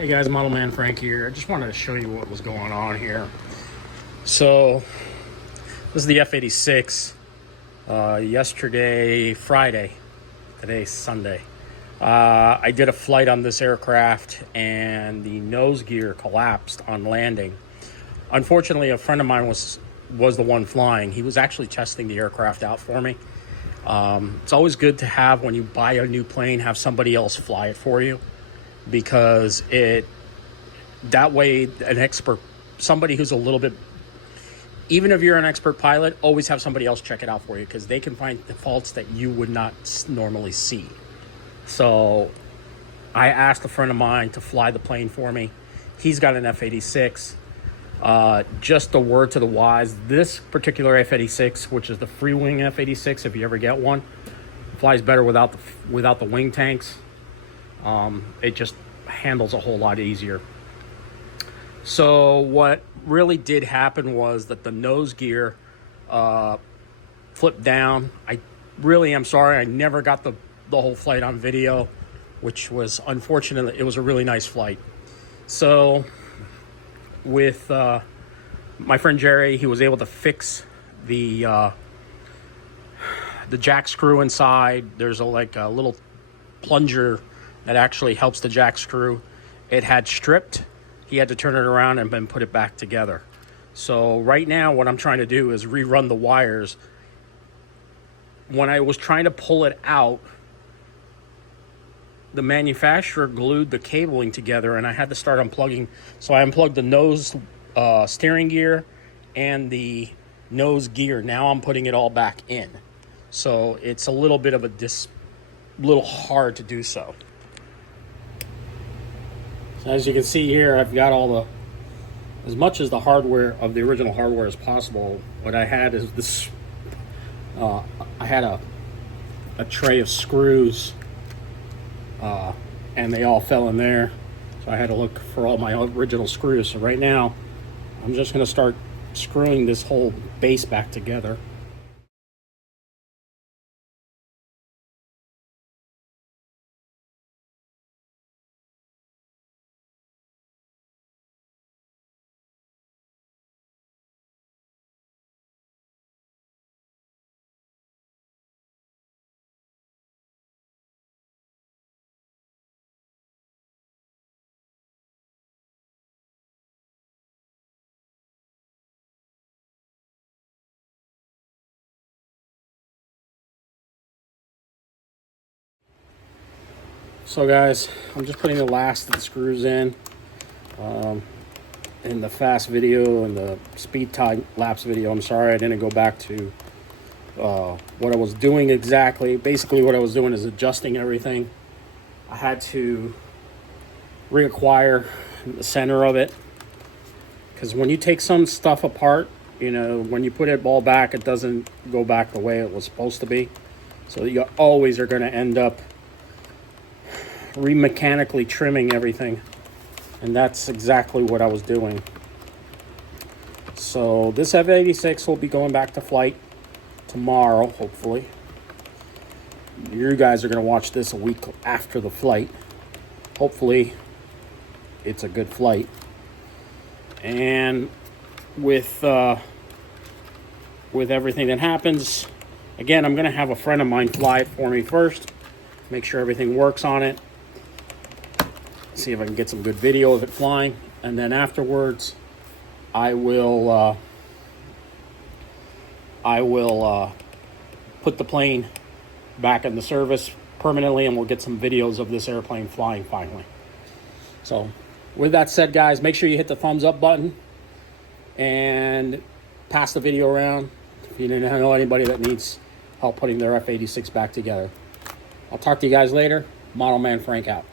Hey guys, Model Man Frank here. I just wanted to show you what was going on here. So, this is the F-86. Yesterday, Friday. Today's Sunday. I did a flight on this aircraft and the nose gear collapsed on landing. Unfortunately, a friend of mine was the one flying. He was actually testing the aircraft out for me. It's always good to have, when you buy a new plane, have somebody else fly it for you, because that way an expert, somebody who's a little bit, even if you're an expert pilot, always have somebody else check it out for you, because they can find the faults that you would not normally see. So I asked a friend of mine to fly the plane for me. He's got an F-86. Just a word to the wise, this particular F-86, which is the Freewing F-86, if you ever get one, flies better without the wing tanks. It just handles a whole lot easier. So what really did happen was that the nose gear flipped down. I really am sorry. I never got the whole flight on video, which was unfortunate. It was a really nice flight. So with my friend Jerry, he was able to fix the jack screw inside. There's a little plunger that actually helps the jack screw. It had stripped. He had to turn it around and then put it back together. So right now what I'm trying to do is rerun the wires. When I was trying to pull it out, the manufacturer glued the cabling together and I had to start unplugging. So I unplugged the nose steering gear and the nose gear. Now I'm putting it all back in. So it's a little bit of a little hard to do so. So as you can see here, I've got as much as the hardware of the original hardware as possible. What I had is this, I had a tray of screws and they all fell in there. So I had to look for all my original screws. So right now, I'm just gonna start screwing this whole base back together. So guys, I'm just putting the last of the screws in. In the fast video and the speed time lapse video, I'm sorry I didn't go back to what I was doing exactly. Basically what I was doing is adjusting everything. I had to reacquire the center of it, because when you take some stuff apart, you know, when you put it all back, it doesn't go back the way it was supposed to be. So you always are going to end up mechanically trimming everything, and that's exactly what I was doing. So this F-86 will be going back to flight tomorrow, hopefully. You guys are going to watch this a week after the flight. Hopefully it's a good flight. And with everything that happens, again, I'm going to have a friend of mine fly it for me first, make sure everything works on it, see if I can get some good video of it flying, and then afterwards I will put the plane back in the service permanently, and we'll get some videos of this airplane flying finally. So with that said, guys, make sure you hit the thumbs up button and pass the video around if you didn't know anybody that needs help putting their F-86 back together. I'll talk to you guys later. Model Man Frank out.